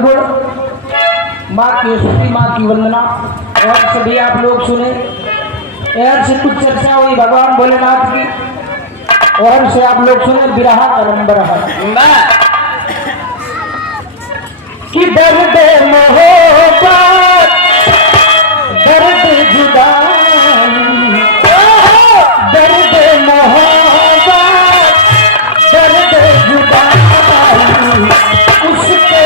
गुण, माँ की स्तुति, माँ की वंदना और सभी आप लोग सुने। ऐसे कुछ चर्चा हुई भगवान भोलेनाथ की और से आप लोग सुने बिरहा करम्बर कि दर्द मोहब्बत, दर्द जुदाई, दर्द मोहब्बत, दर्द जुदाई, उसके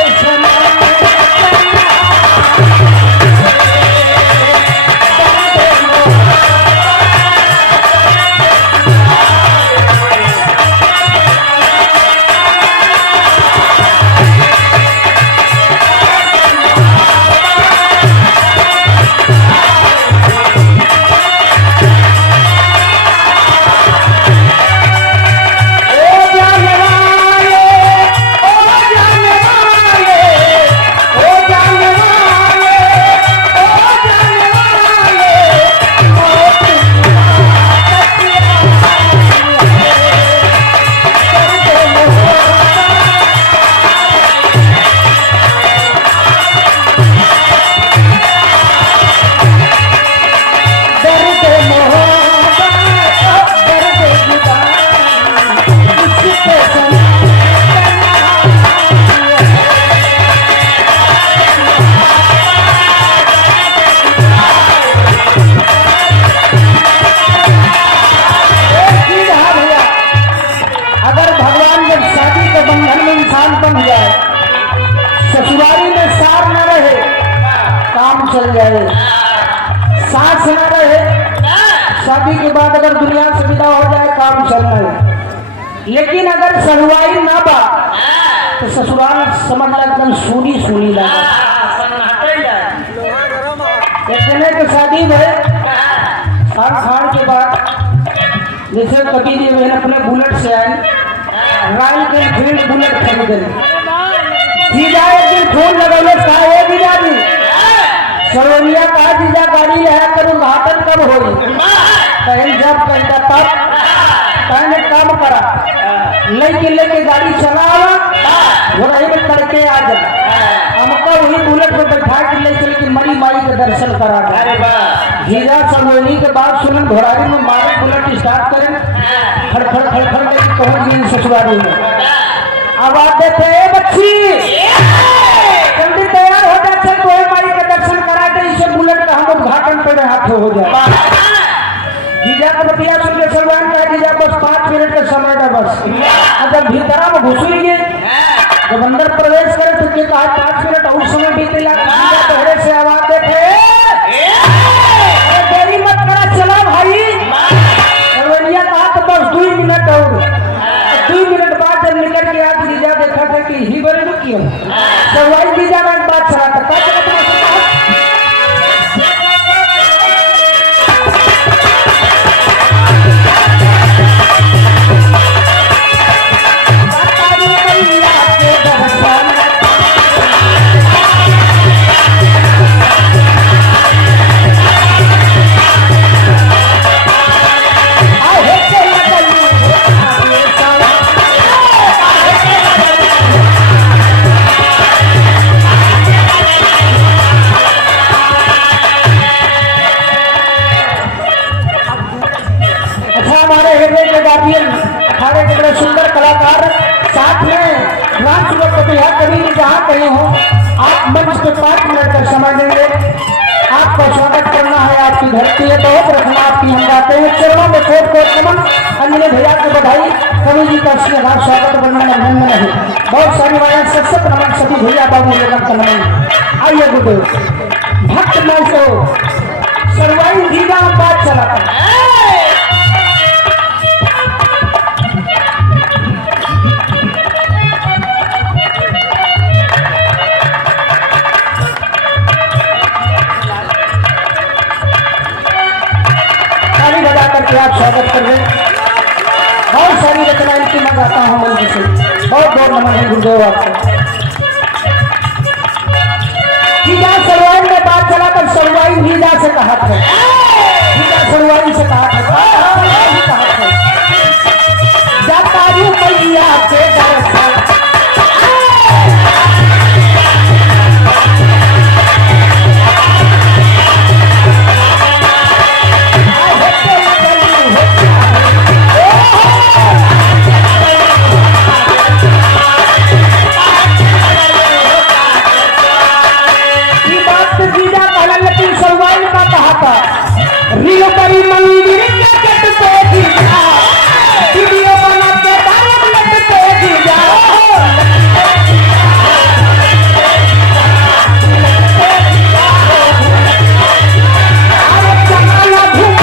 ससुराली में सार न रहे काम चल जाए, सास न रहे शादी के बाद अगर दुनिया से विदा हो जाए काम चल रहे। लेकिन अगर सहुआई ना बा तो ससुराल समझ ला एकदम सूनी सूनी लगा। इतने की शादी में खान के बाद जैसे कभी जी मैंने अपने बुलेट से आए रॉयल एनफील्ड बुलेट खरीदे, जीजा एक दिन फोन लगौले कहा जीजा जी सरोनिया कहा जीजा गाड़ी है कर उद्घाटन कब होगी? कहीं जब कहता तब कहने काम करा लेके गाड़ी चलावा वही में करके आ जा। हमको वही बुलेट पे बैठा के ले चल के मरी माई के दर्शन करा। जीजा सरोनी के बाद सुनन घोड़ारी में मारे बुलेट स्टार्ट करें खड़खड़ खड़खड़ लेके पहुंच गई ससुराली में। आवाज देते बच्ची जल्दी तैयार हो जाते तो माई का दर्शन करा दे, इसे बुलेट का हम उद्घाटन पे हाथ हो जाए। जीजा का बतिया सुन के सलमान का जीजा बस 5 मिनट का समय था बस। जब भीतरा में घुसेंगे जब अंदर प्रवेश करे तो के कहा 5 मिनट और समय बीतेगा। जीजा पहले से आवाज देते देरी मत करा चला भाई। सरवैया कहा तो बस 2 मिनट और 2 मिनट बाद जब निकल के आप जीजा देखा था कि ही बड़े रुकी हो तो वही जीजा में बात चला था अखाड़े के बड़े सुंदर कलाकार साथ में राम सुबह को बिहार कभी जहाँ कहीं हो आप मंच पे 5 मिनट का समय देंगे। आपका स्वागत करना है, आपकी धरती है बहुत रखना आपकी हम गाते हैं। चरणों में कोट कोट नमन, अन्य भैया को बधाई, कवि जी का स्नेहार स्वागत बनने में नहीं बहुत सारी वाया सशक्त नमन सभी भैया बाबू लेकर का नमन। आइए गुरुदेव भक्त मन को सरवाई जीवा बात चलाता है। आप स्वागत कर रहे बहुत सारी रचनाएं की मैं गाता हूँ मंच से। बहुत बहुत नमन है गुरुदेव आपको। जीजा सरवाई में बात चला कर सरवाई जीजा से कहा था, जीजा सरवाई से कहा था जाता हूँ मैया के दर्शन वीडियो करी मंदिर के कट पे जीजा, वीडियो बना के डालब लट पे जीजा, अरे चला धूम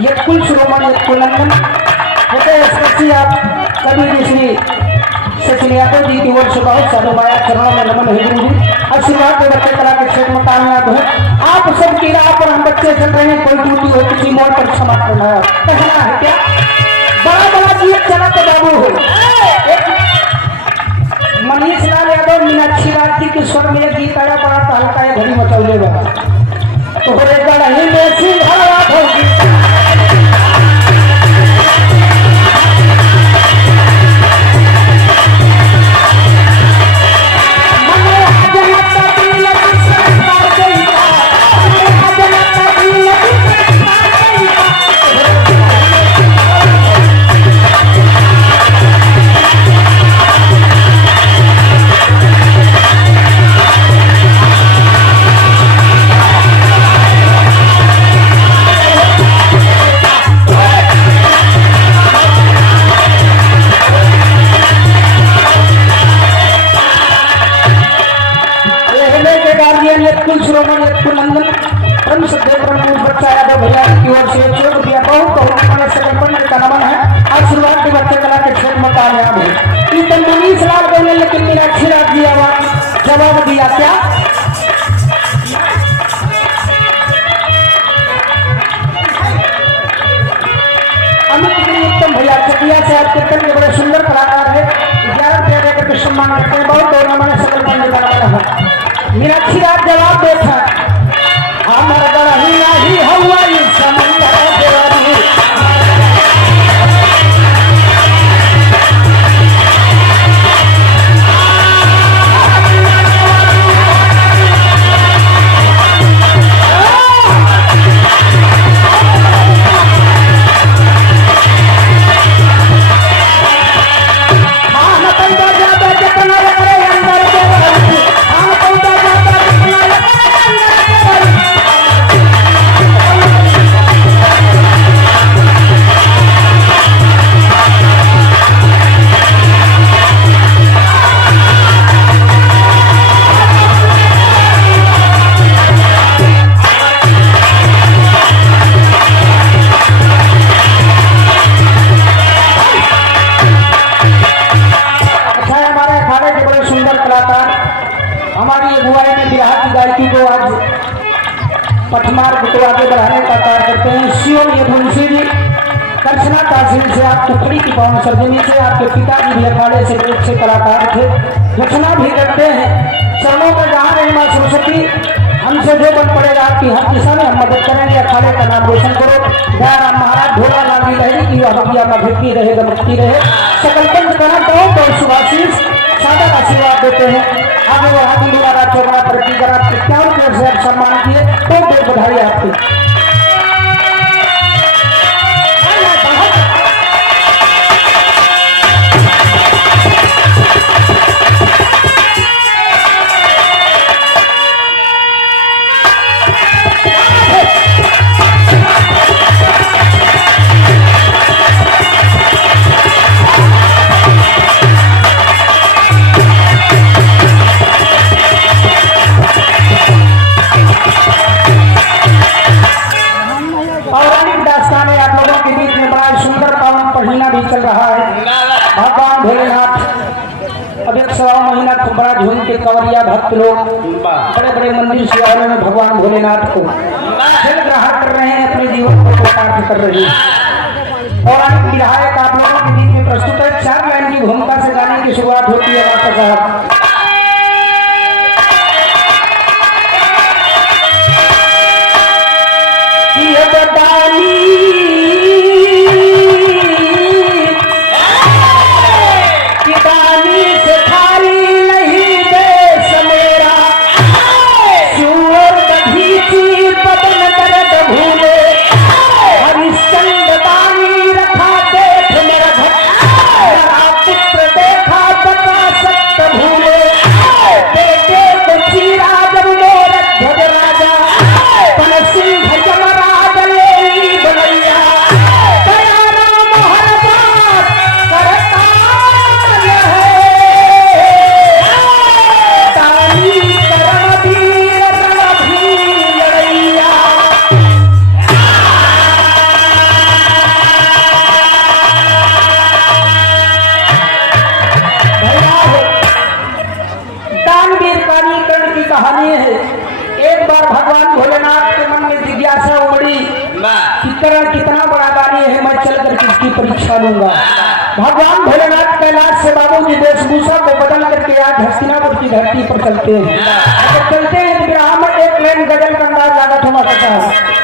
ये कुल शिरोमणि ये कुलंदन होते स्पर्शी आप कभी भी श्री सचिन यादव जी की ओर से बहुत साधु माया चरणों में नमन है गुरु जी। आशीर्वाद के बच्चे कला के क्षेत्र में कामयाब है। आप सबकी राह पर हम बच्चे चल रहे हैं, कोई त्रुटि हो किसी मोड़ पर क्षमा करना है, कहना है क्या बड़ा बड़ा गीत चला तो बाबू हो। मनीष लाल यादव मीनाक्षी राज जी के स्वर में गीत आया, बड़ा तहलका है घड़ी मचौले वाला, तो गड़ा ही में सिंघाड़ा होगी। कुल शिरोमणि कुलंदन परम श्रद्धेय प्रभु बच्चा यादव भैया की ओर से 100 रुपया बहुत बहुत सकल बंद का नमन है। आशीर्वाद के बच्चे कला के क्षेत्र में कामयाब है। इतने मनीष लाल बोले लेकिन मीनाक्षी राज जी आवाज जवाब दिया क्या अमित उत्तम भैया चकिया से आप कीर्तन के बड़े सुंदर कलाकार है। 11 रुपया देकर के सम्मान करते हैं। बहुत बहुत नमन सकल बंद का नमन है। मीनाक्षी राज जवाब देता हमर गढ़ी नाही हवा समंदर देवरी पठमार को आगे बढ़ाने का कार्य करते हैं। शिव यदुवंशी जी दक्षिणा तहसील से आप टुकड़ी की पावन सर्जनी से आपके पिताजी भी अखाड़े से एक से कलाकार थे, रचना भी करते हैं। चरणों में जहाँ रही माँ सरस्वती हमसे जो बन पड़ेगा आपकी हर दिशा में हम मदद करेंगे। अखाड़े का नाम रोशन करो। दयाराम महाराज भोला लाल की रहेगी की हटिया का भिक्की रहे गमकती रहे। सकल पंच करा बहुत और शुभाशीष सादर आशीर्वाद देते हैं। आगे वो हाथी द्वारा चौबड़ा प्रति करा 51 रुपये से सम्मान किए। बहुत बहुत बधाई आपकी। चल रहा है। भगवान भोलेनाथ अब एक 1.25 महीना बड़ा झूम के कंवरिया भक्त लोग बड़े बड़े मंदिर से आने में भगवान भोलेनाथ को जल ग्रहण कर रहे हैं, अपने जीवन को प्राप्त कर रहे हैं। और एक विधायक आप लोगों के बीच में प्रस्तुत है। 4 लाइन की भूमिका से गाने की शुरुआत होती है। डॉक्टर साहब कहानी है। एक बार भगवान भोलेनाथ के मन में जिज्ञासा उमड़ी कि कितना बड़ा दानी है, मैं चलकर किसकी परीक्षा लूंगा। भगवान भोलेनाथ कैलाश से बाबू जी वेशभूषा को बदल करके आज हस्तिनापुर की धरती पर चलते हैं। अगर चलते हैं तो यहाँ में एक लाइन गजल का अंदाज लागत होगा सकता है।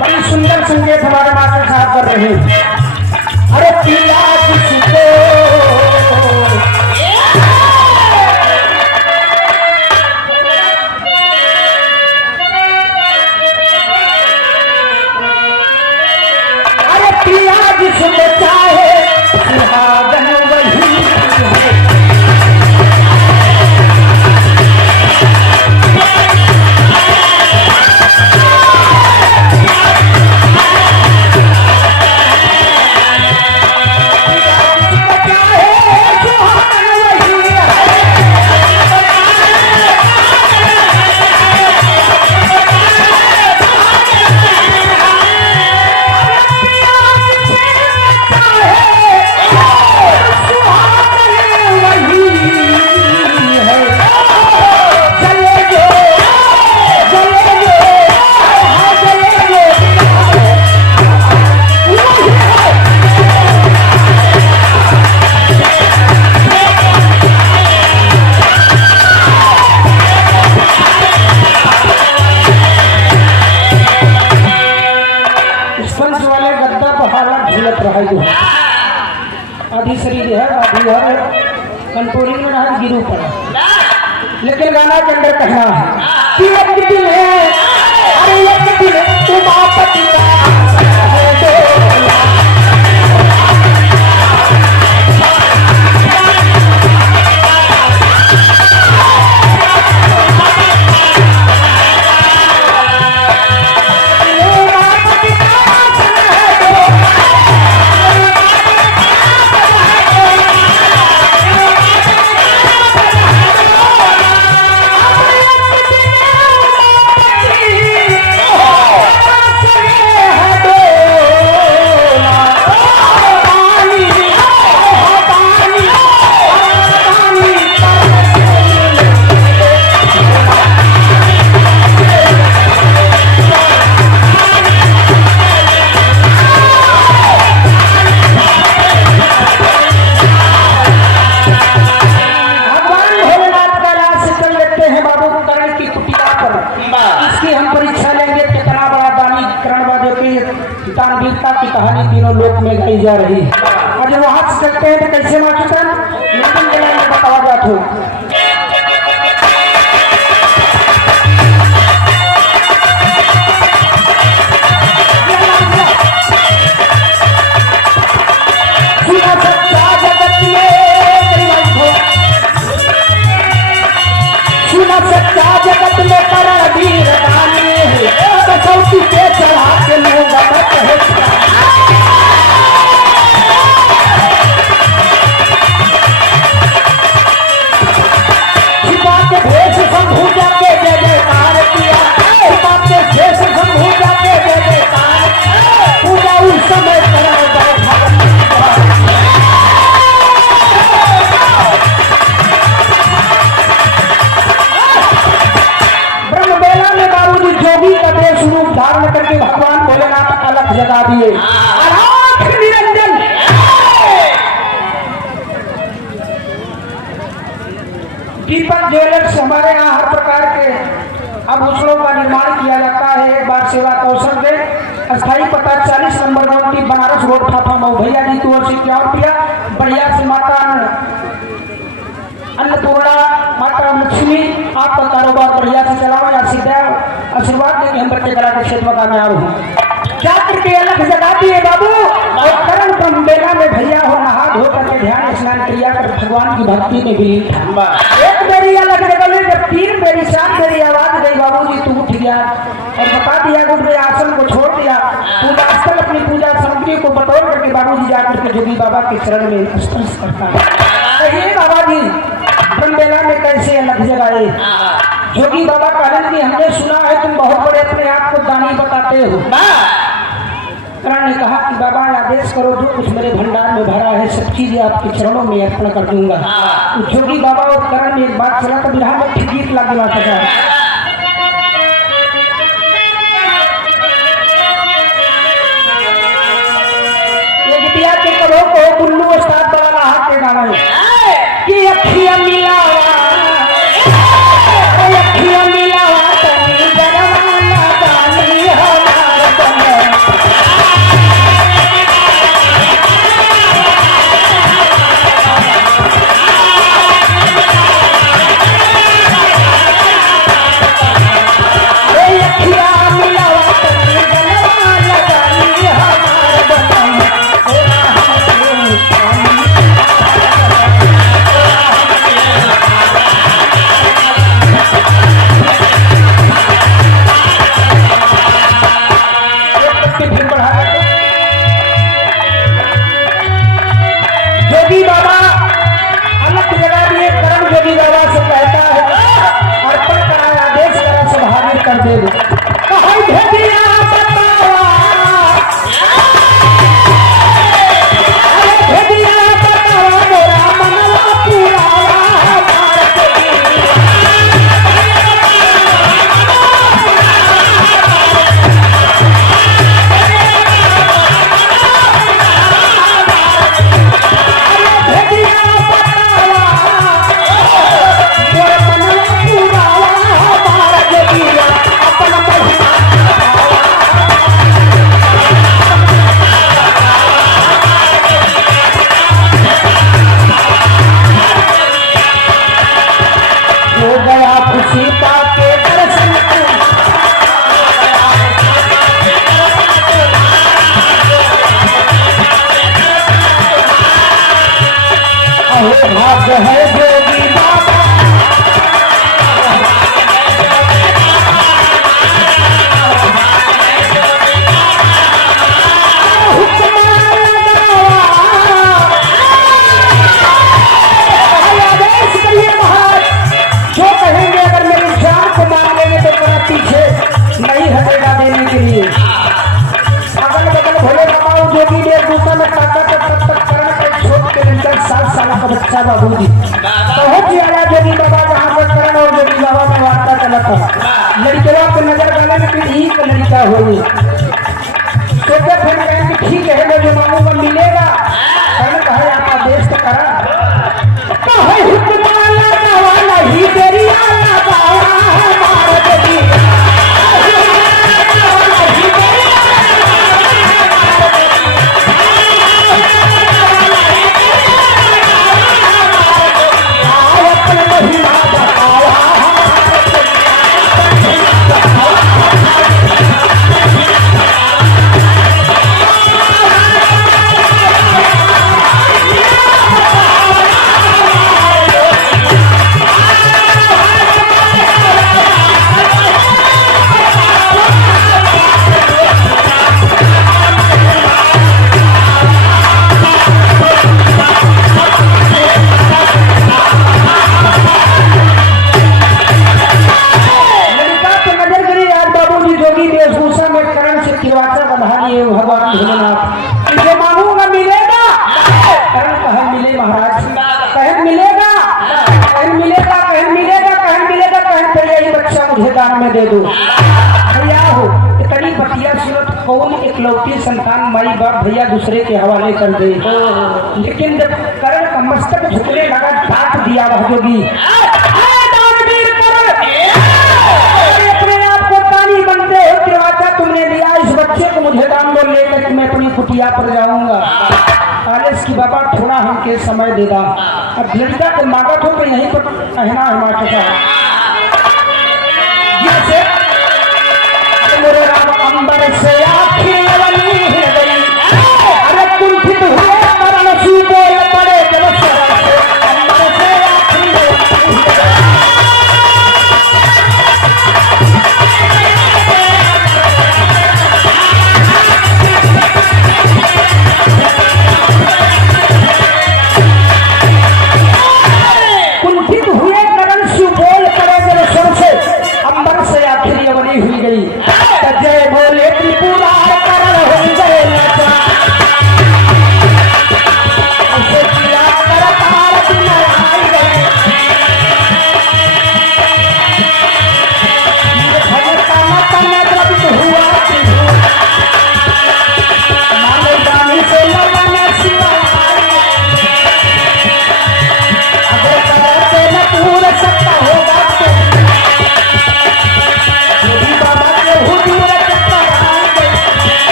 बड़ी सुंदर संगीत हमारे मास्टर साहब कर रहे हैं। अरे पिया किसको जिसको चाहे सुहागन वही है। आधी शरीर है, आधी है कंट्रोलिंग में रहा गिरू पर, लेकिन गाना के अंदर कहना है कि एक दिन है, अरे एक दिन तुम आपत्ति की कहानी तीनों लोक में गाई जा रही है। और जब वहां से चलते हैं तो कैसे मास्टर लेकिन जगह में बतावा जात हो। सच्चा जगत में करण वीर दानी कसौटी पे चढ़ा के लोग छिपा के भेष शंभू जाके जय जयकार किया, छिपा के भेष शंभू जाके जय जयकार, पूजा उस समय करण बैठा धारण करके भगवान भोलेनाथ अलग जगा दिए। निरंजन दीपक ज्वेलर्स हमारे यहाँ हर प्रकार के आभूषणों का निर्माण किया जाता है। एक बार सेवा कौशल दे अस्थायी पता 40 नंबर रोड बनारस रोड फाफा मऊ भैया जी तू और क्या रुपया बढ़िया से माता अन्नपूर्णा माता लक्ष्मी आपका कारोबार बढ़िया से चलाओ या सीधा आशीर्वाद देंगे हम बच्चे कला के क्षेत्र में कामयाब हो। क्या करके अलग जगा दिए बाबू और करण ब्रह्म बेला में भैया हो नहा धो करके ध्यान स्नान क्रिया कर भगवान की भक्ति में भी एक मेरी अलग जगह में जब 3 मेरी 4 मेरी आवाज गई बाबू जी तू उठ गया और बता दिया गुरु ने आसन को छोड़ दिया, पूजा स्थल अपनी पूजा सामग्री को बटोर करके बाबू जी जाकर के जोगी बाबा के चरण में स्पर्श करता है। बाबा जी ब्रह्मबेला में कैसे अलग जगाए। जोगी बाबा कहते कि हमने सुना है तुम बहुत बड़े अपने आप को दानी बताते हो, कुछ मेरे भंडार में भरा है, सब चीजें आपके चरणों में अर्पण कर दूंगा। तो जोगी बाबा और करण में एक बात चला तो बिरहा में ठीक गीत लगे बात था। ये गीतिया के करो को बुल्लू उस्ताद वाला हाथ के गाना है कि अखियां मिलावा अखियां मिलावा तनी जरवाना गानी हमार बने जोगी बाबा अलग जगह दिए करम जोगी बाबा से कहता है अर्पण कराया आदेश करा सब हाजिर कर दे भेदिया बतावा भेदिया बतावा मोरा मनवा पुरावा सीता के दर्शन अहो भाग्य है जोगी बाबा पीछे नहीं हटेगा देने के लिए अगल बगल भोले बाबा जोगी ने दूसरा में ताकत तब तक करण के छोट के अंदर 7 साल का बच्चा बाबू जी बहुत ही आया जोगी बाबा जहाँ पर करण और जोगी बाबा में वार्ता चला था लड़कियों को नजर डाले में ठीक लड़का होगी तो फिर कहें कि ठीक है मैं जो मांगूंगा मिलेगा करण कहे आप आदेश तो करा ही तेरी भगवान भोलेनाथ जो मांगूंगा मिलेगा करण कहे मिले महाराज कहे मिलेगा कहे मिलेगा कहे मिलेगा कहे मिलेगा कहे फिर यही बच्चा मुझे दान में दे दो भैया हो इतनी बतिया सूरत कौन इकलौती संतान माई बाप भैया दूसरे के हवाले कर दे लेकिन जब करण का मस्तक झुकने लगा डांट दिया वह जोगी तुमने लिया इस बच्चे को मुझे दान दो लेकर मैं अपनी कुटिया पर जाऊंगा आलेस की बाबा थोड़ा हमके समय देगा अब लड़का को मांगत हो तो यहीं पर कहना है माँ का जैसे मेरे राम अंबर से आखिर अरे कुंठित हुए मरण सूबो पड़े जब अंबर से कुंठित हुए करण शिव बोल करे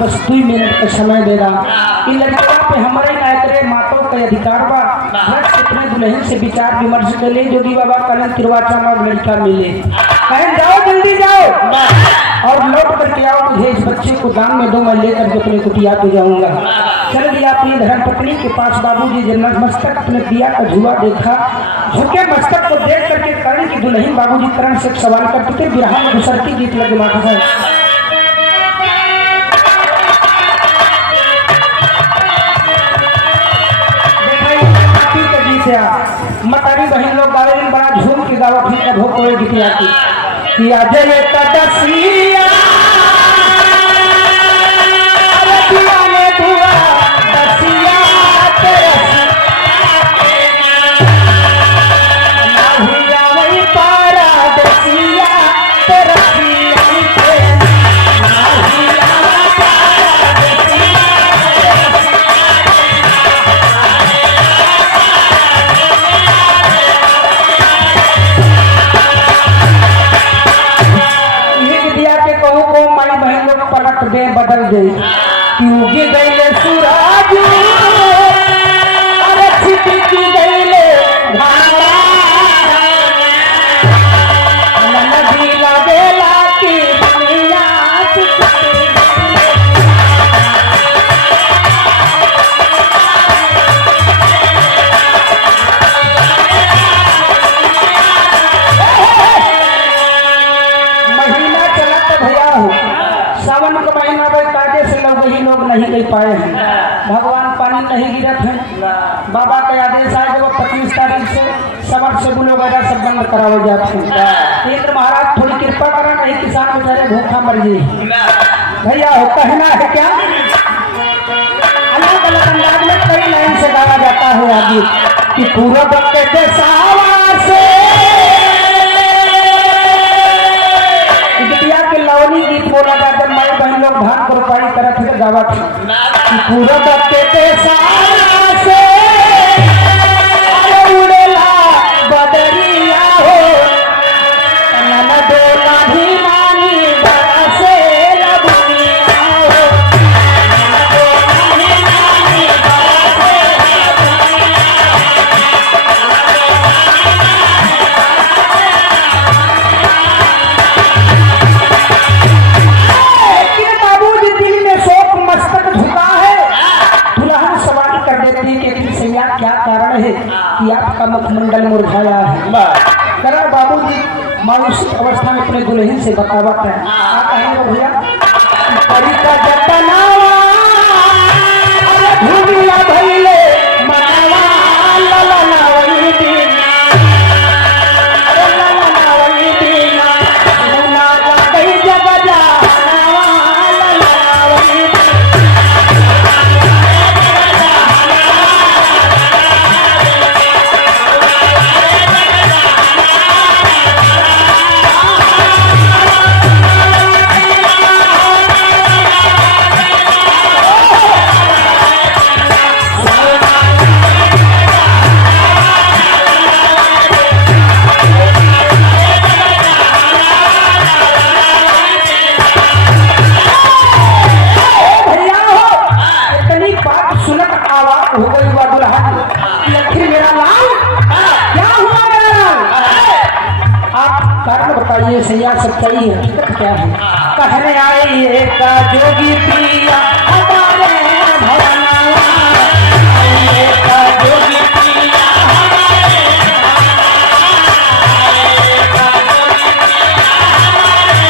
बस 2 मिनट का समय दे रहा कि लड़का पे हमारे ना करे मातों का अधिकार बा बस कितने दुल्हन से विचार विमर्श कर ले जोगी बाबा कल तिरवाचा में लड़का मिले कहें जाओ जल्दी जाओ और लौट करके आओ मुझे इस बच्चे को दान में दो मैं लेकर के अपने कुटिया पे जाऊंगा। चल गया अपनी धर्म पत्नी के पास। बाबूजी जी मस्तक अपने पिया का झुआ देखा झुके मस्तक को देख करके करण की दुल्हन बाबूजी करण से सवाल करते थे बिरहा में घुसरती गीत लगे माता साहब मतारी बहन लोग गावे बड़ा झूम के गावा फिर का भोग कोई गीतिया की अजय तदसिया अरे पिया ने दुआ दसिया नाहिया वही पारा दसिया तरसिया दे बदल गई कि उगी गईले सूरज अरे छिपकी गईले घारा नदी लगेला की दुनिया महीना चला तो भैया हो सावन का महीना भाई काटे से लोग वही लोग नहीं कर पाए हैं भगवान पानी नहीं गिरत है बाबा का आदेश आए वो 25 तारीख से सबर से बुलो वगैरह सब बंद कराओ जाते हैं। एक महाराज थोड़ी कृपा करा नहीं किसान बेचारे भूखा मर गए भैया हो कहना है क्या अलग अलग अंदाज में कई लाइन से गाया जाता है आगे कि पूरब के देसावा से लवनी गीत बोला जाता है माई बहन लोग धान को रुपाई करत है गावा थी पूरा बच्चे के सारा से उड़ेला बदरिया हो नन दो नाही मानी बड़ा से लबुनिया हो क्या कारण है कि आपका मुखमंडल मुरझाया है। करण बाबूजी मानसिक अवस्था में अपने दुल्हन से बतावत है कहेंगे भैया परी का जतनावा अरे भूलिया भइले मनावा ललना वही दिन अरे ललना वही दिन ना गई जग जानावा ललना वही दिन बताइए सैया सच्चाई हकीकत क्या है कहने आइए का जोगी पिया हमारे भवनवा आइए का जोगी पिया हमारे आइए का जोगी पिया हमारे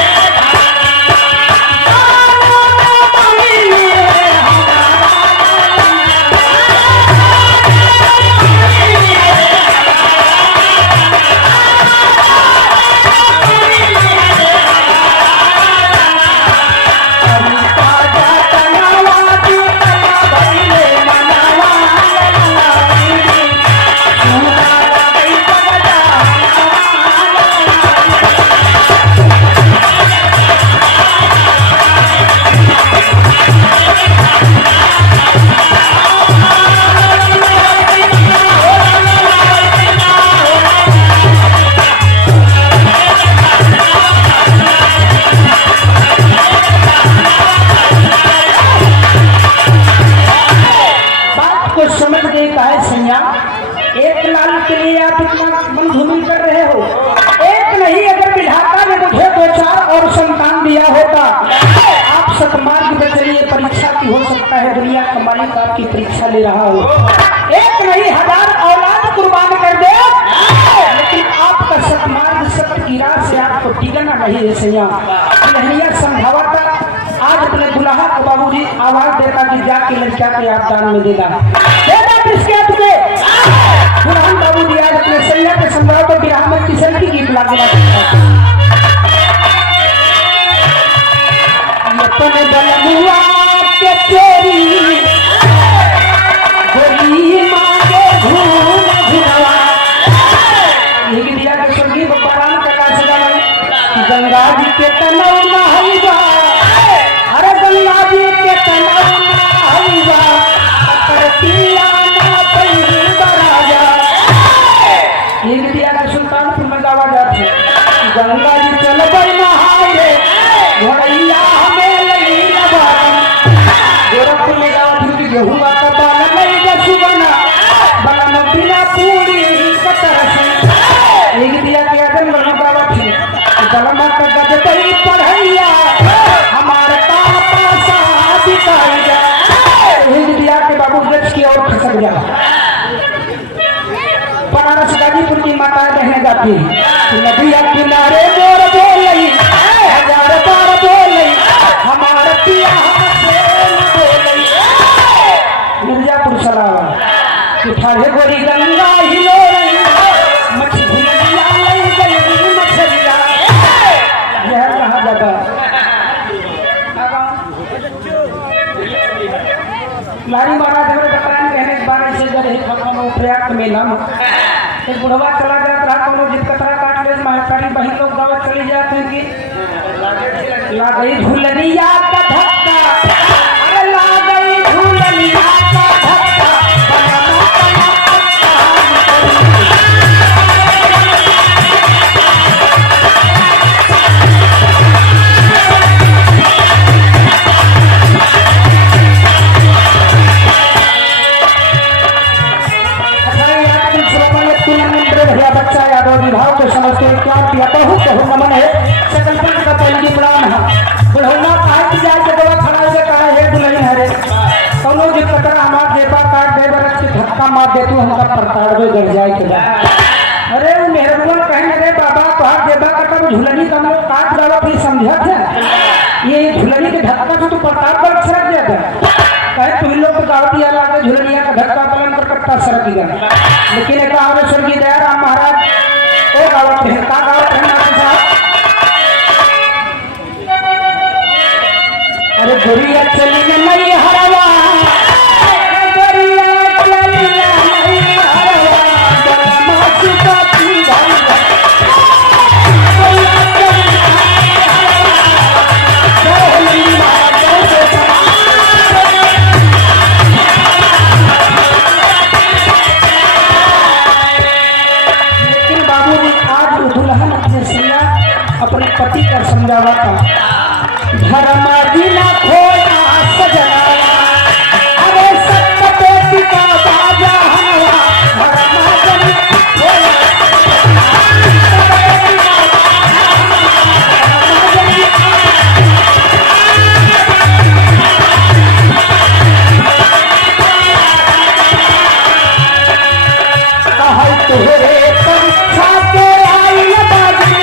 सतमार्ग पे चलिए, परीक्षा की हो सकता है दुनिया का मालिक आपकी परीक्षा ले रहा हो, एक नहीं 1000 औलाद कुर्बान कर दे, लेकिन आपका सतमार्ग सत्य की राह से आपको टिकना नहीं है। सैया दुल्हनिया समझावा था, आज अपने दुल्हा को बाबूजी आवाज देता कि जाके लड़का के आप दान में देगा, किसके हाथ में दुल्हन बाबूजी आज अपने सैया के समझाओ तो बिरहा में किशन की गीत लागू अपने बलुआ के चोरी गोली मांगे घूम घुनवा, ये दिया के स्वर्गीय बपाराम कला सदा गंगा जी के तनव नहलवा, अरे गंगा जी के तनव नहलवा करतिया ना पई बराजा, ये दिया के सुल्तानपुर में गावा जाते गंगा जी चल गई नहाए रे घोड़ैया गेहुआ का बाल नहीं जसु बना बना मबिना पूरी कतर से, एक दिया के अदन बनो बाबा थी गलमा का गजतई पढ़ैया हमारे पापा सा बिताई जा, एक दिया के बाबू गज की ओर खसक जा। बनारस गाजीपुर की माताएं कहने जाती नदिया किनारे मोर बोलई 1000 बार बोलई हमारे पिया मिर्जापुर सलावा उठाए गोरी गंगा हिलो रही मछलिया लई गई मछलिया, यह कहा जाता लारी महाराज हमें बताया कहने के बाद ऐसे जब एक भगवान प्रयाग मेला में एक बुढ़वा चला गया था, कोनो जित कतरा काट ले महतारी बहन लोग दावत चली जाते हैं कि ला गई झूलनिया का धक्का, अरे ला गई झूलनिया बच्चा यादव विभाग को समझते क्या किया बहुत नमन है, सकलपन का पहली प्राण है बुढ़ौना कहा कि जाए के दवा खड़ा हुए कहा है दुल्हन हरे कौनो जो कतरा हमार देपा काट दे बरस के धक्का मार दे तू हमका परताड़वे गड़ जाए के बाद, अरे वो मेहरबान कहेंगे रे बाबा तोहार देबा का तो झुलनी का लोग काट जावा फिर समझत है ये झुलनी के धक्का से तो परताड़ पर सरक जाता कहे तुम लोग तो गावती आ लागे झुलनिया का धक्का पलन पर कट्टा सरक गया, लेकिन एक और स्वर्गीय दयाराम महाराज ओ गावत है का गावत है ना साहब, अरे गोरिया चली नहीं हरवा गोरिया चली नहीं हरवा गरमा सुता की भाई गोरिया चली नहीं हरवा अपने पति का समझावा था धर्मा दिला खोया सजना, अरे सत्य बेटी का बाजा हवा धर्मा दिला खोया तुहरे परीक्षा के आई बाजी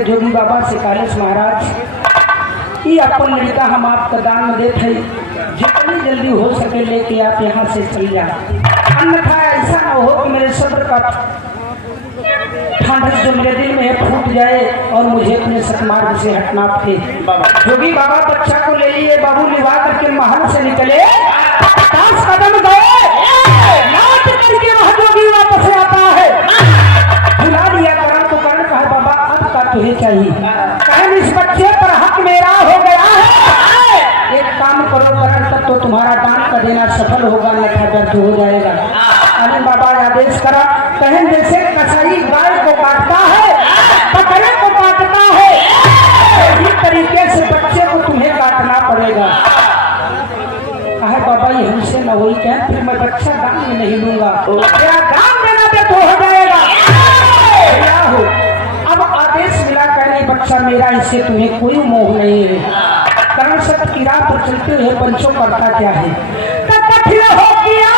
जोगी बाबा से कालेश महाराज ये अपन लड़का हम आपका दान में देते हैं, जितनी जल्दी हो सके लेके आप यहाँ से चल जाए, अन्यथा ऐसा ना हो कि मेरे सब्र का ठंडक जो मेरे दिल में है फूट जाए और मुझे अपने सतमार्ग से हटना पड़े। जोगी बाबा बच्चा को ले लिए बाबू निभा करके महल चाहिए। कहें इस बच्चे पर हक मेरा हो गया है, एक काम करो करण तब तो तुम्हारा दान का देना सफल होगा, अन्यथा व्यर्थ हो जाएगा। आनंद बाबा आदेश करा, कहें जैसे कसाई गाय को काटता है, बकरे को काटता है, इसी तरीके से बच्चे को तुम्हें काटना पड़ेगा। कहे बाबा ये हमसे न हुई, कहें फिर मैं बच्चा दान में नहीं लूंगा, तेरा दान देना पे तो हो जाएगा। क्या हो अब आदेश मिला, कहने बच्चा मेरा, इससे तुम्हें कोई मोह नहीं है। करण सत्य की राह पर चलते हुए पंचों करता क्या है, हो गया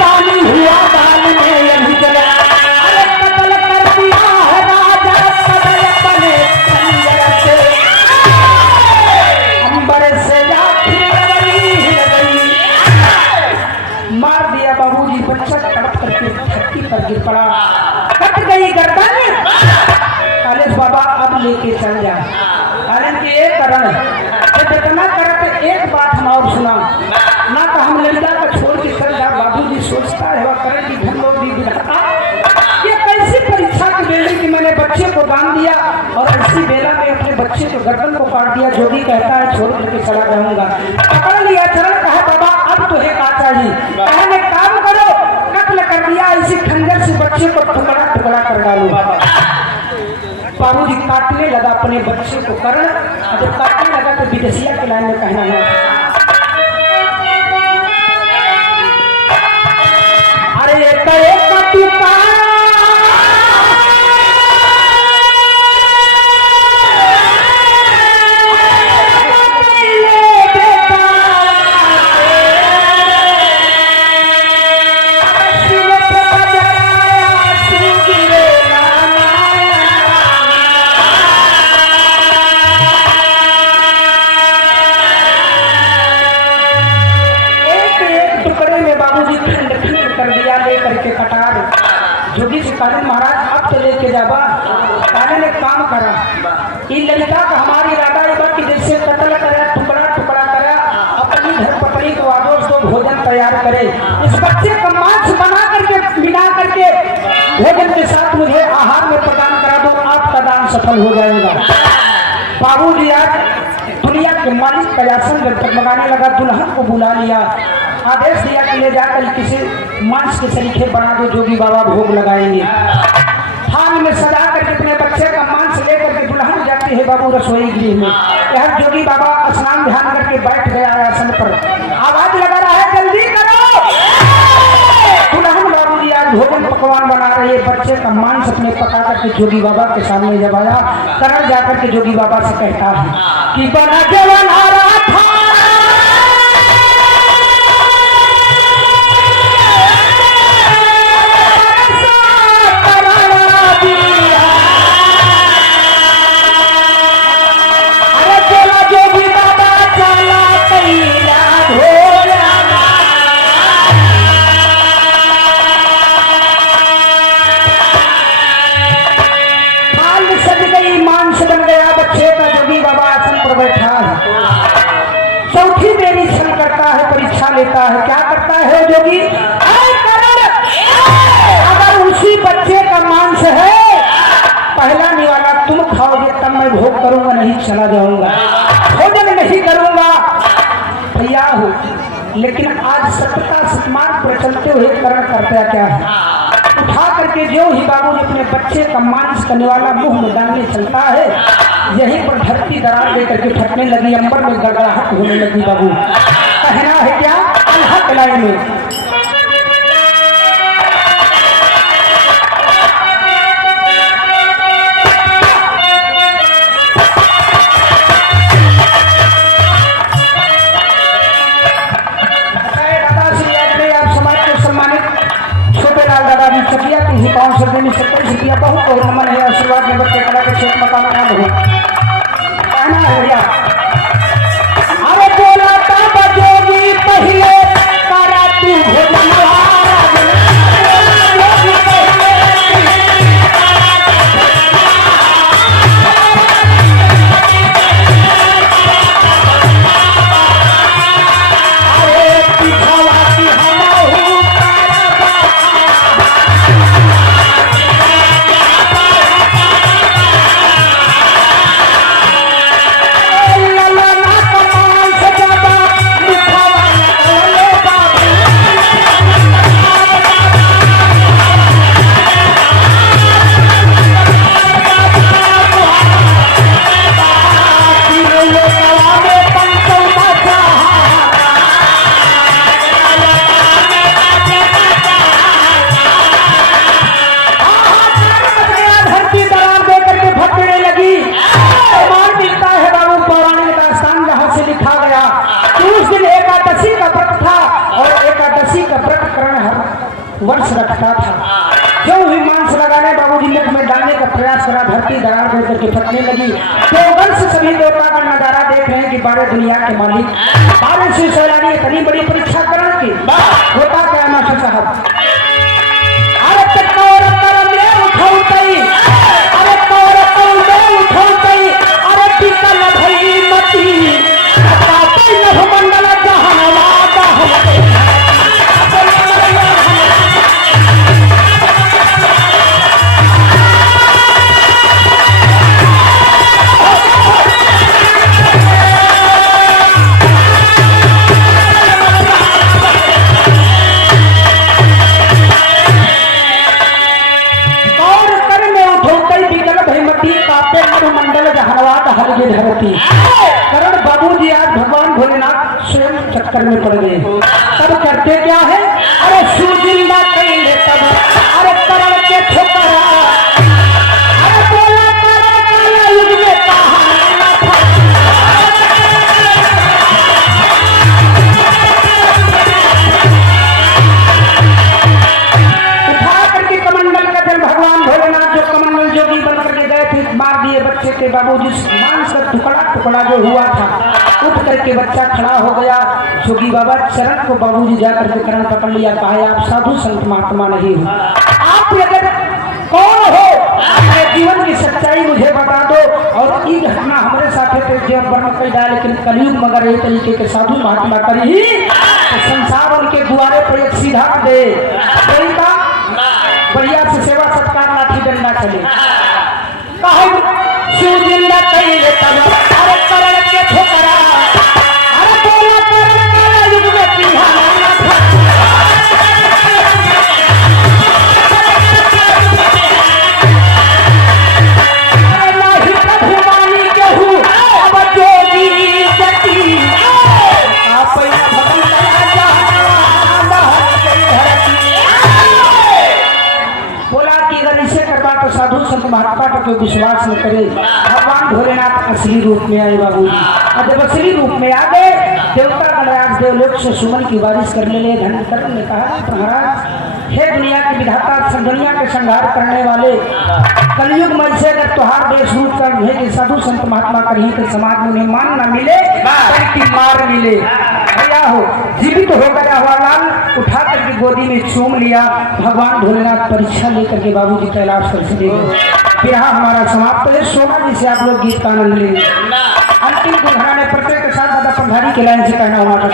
पानी हुआ दान में यही जला, कत्ल कर दिया है राजा सदय बने खंजर से, अंबर से जा मार दिया बाबूजी। बच्चा तड़प करके धरती पर गिर पड़ा, कट गई गर्दन। कालेश बाबा अब लेके चल जा, कारण की एक करण जितना करते एक बात हम और सुना ना, तो हम ललिता को छोड़ के चल जा। बाबूजी सोचता है वह करण की धन और भी विधाता, ये कैसी परीक्षा की बेली कि मैंने बच्चे को दान दिया और ऐसी बेला में अपने बच्चे को गर्दन को काट दिया। जोगी कहता है छोड़ करके चला जाऊंगा, पकड़ लिया चरण। कहा बाबा अब तो है का चाहिए, कहने काम करो, कत्ल कर दिया, इसी खंजर से बच्चे को टुकड़ा टुकड़ा कर डालो। बाबूजी काटने लगा अपने बच्चे को करण, जब काटने लगा तो विदेशिया के लाइन में कहना है, अरे करे का करके कटार। जोगी से कानन महाराज अब तो लेके जाबा, कानन एक काम करा, इन ललिता का हमारी इरादा है कि जैसे कत्ल करे, टुकड़ा टुकड़ा करे, अपनी घर पत्नी को आदोश दो, भोजन तैयार करे, इस बच्चे का मांस बना करके मिला करके भोजन के साथ मुझे आहार में प्रदान करा दो, आपका दान सफल हो जाएगा। बाबूजी आज दुनिया के मालिक का आसन जब जगमगाने लगा, दुल्हन को बुला लिया, आदेश दिया कि ले जाकर किसी मांस के सरीखे बना दो, जोगी बाबा भोग लगाएंगे। थान में सजा करके अपने बच्चे का मांस लेकर के दुल्हन जाती है बाबू रसोई गृह में। यह जोगी बाबा स्नान ध्यान करके बैठ गया आसन पर, आवाज लगा रहा है जल्दी करो। दुल्हन बाबूजी आज भोजन पकवान बना रहे, बच्चे का मांस अपने पका करके जोगी बाबा के सामने जब आया, करण जाकर के जोगी बाबा से कहता है कि बना जवान आ रहा था, चौथी देवी क्षण करता है, परीक्षा लेता है। क्या करता है जोगी, अगर उसी बच्चे का मांस है, पहला निवाला तुम खाओगे तब मैं भोग करूंगा, नहीं चला जाऊंगा, भोजन नहीं करूंगा। भैया हो, लेकिन आज सत्यता सतमार्ग पर चलते हुए करण करता क्या है, उठा करके जो ही बाबू ने अपने बच्चे का मांस करने वाला मुंह में डालने चलता है, यहीं पर धरती दरार लेकर के फटने लगी, अंबर में गड़गड़ाहट होने लगी। बाबू कहना है क्या, अल्लाह कलाई में चकिया की ही पाँव सौ में 70 रुपया बहुत बहुत नमन है, आशीर्वाद में बच्चे कला के क्षेत्र मकान हो कहना है भैया। अरे बोला था बजोगी पहले तारा तू वर्ष रखता था। जो भी मांस लगाने बाबूजी मुख में डालने का प्रयास करा, धरती दरार दे करके फटने लगी। तो वर्ष सभी देवता का नजारा देख रहे हैं कि बारह दुनिया के मालिक, बारह से सैलानी इतनी बड़ी परीक्षा करण की होता क्या मास्टर साहब। अरे कौर करम में उठौतई, अरे कौर करम में उठौतई, अरे बिकल भई मती तापई नभ मंडल जहानवा दहते। करण बाबूजी आज भगवान भोलेनाथ स्वयं चक्कर में पड़ गए। तब करते क्या है, अरे सुजिंदा कइले तब, अरे करण के ठोकरा, अरे बोला करण काला युग में कहां ना था। उठा करके कमंडल का जल भगवान भोलेनाथ जो कमंडल जोगी बन करके गए थे, मार दिए बच्चे के बाबूजी। मांस का टुकड़ा टुकड़ा जो हुआ था, उठ करके बच्चा खड़ा हो गया। जोगी बाबा चरण को बाबूजी जाकर के करण पकड़ लिया, कहा आप साधु संत महात्मा नहीं हो, आप अगर कौन हो, अपने जीवन की सच्चाई मुझे बता दो। और ये घटना हमारे साथ है जब वर्ण कई डाल, लेकिन कलयुग मगर एक तरीके के साधु महात्मा करी ही तो संसार उनके द्वारे पर एक सीधा दे कोई का बढ़िया से सेवा सत्कार लाठी डंडा चले। सुजिंदा कइले तब, अरे करण के ठोकरा, अरे बोला करण काला युग में पिहाना ना था। अरे लाही प्रभु मानी केहू, अब जोगी जती, आप भगवान राजा बोला कि अगर इसे करवा तो साधु संत महात्मा पर कोई विश्वास न करे। भगवान भोलेनाथ असली रूप में आए बाबू, और जब असली रूप में आ गए, देवता गणराज देवलोक से सुमन की बारिश करने लगे। धनकरण ने कहा महाराज, हे दुनिया के विधाता, दुनिया के संहार करने वाले, कलयुग में से अगर तुहार देश रूप कर भेजे साधु संत महात्मा कहीं तो समाज में उन्हें मान न मिले बल्कि मार मिले। भैया हो जीवित होकर हवालाल उठा करके गोदी में चूम लिया। भगवान भोलेनाथ परीक्षा लेकर के बाबूजी कैलाश पर चले गए। विरहा हमारा समाप्त है। सोना जी से आप लोग गीत का आनंद ले। अंतिम दुल्हन ने प्रत्येक के साथ दादा पंधारी के लाइन से कहना हुआ था।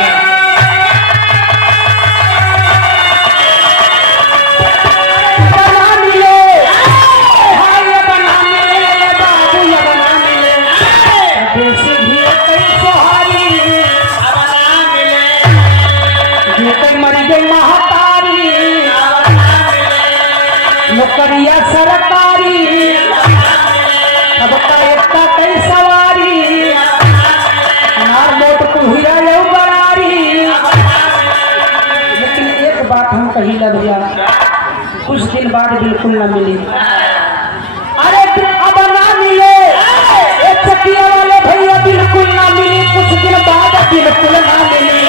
नौकरिया सरकारी, अब का एकता कई सवारी, नार मोट को हीरा ले बरारी। लेकिन एक बात हम कही लग गया, कुछ दिन बाद बिल्कुल न मिली। अरे अब ना मिले, एक चकिया वाले भैया बिल्कुल ना मिली, कुछ दिन बाद बिल्कुल ना मिली।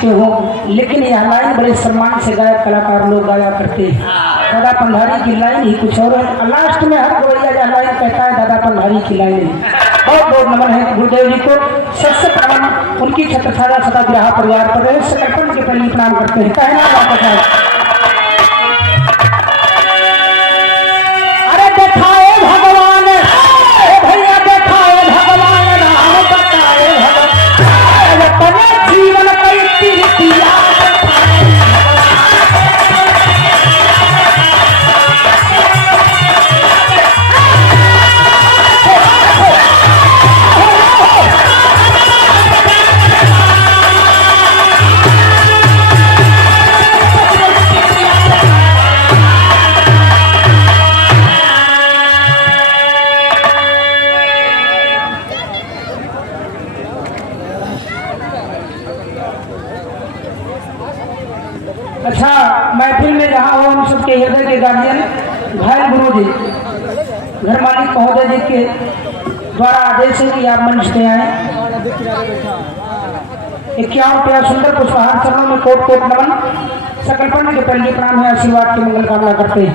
के हो, लेकिन यह लाइन बड़े सम्मान से गायक कलाकार लोग गाया करते हैं। दादा पंधारी की लाइन ही कुछ और है। लास्ट में हर गोरिया यह लाइन कहता है दादा पंधारी की लाइन है। बहुत बहुत नमन है गुरुदेव जी को, सबसे प्रणाम उनकी छत्रछाया सदा बिरहा परिवार पर रहे। सकलपन के पहले प्रणाम करते हैं। कहना वापस है, अरे देखाए भगवान भैया, देखाए भगवान राम बताए भगवान अपने जीवन कई तीर्थिया। घायल गुरु जी घर मालिक महोदय जी के द्वारा आदेश है कि आप मंच पे आए। 51 रुपया सुंदर पुष्पहार चरणों में कोट कोट नमन। सकल पंडित के पंडित प्रणाम है, आशीर्वाद की मंगल कामना करते हैं।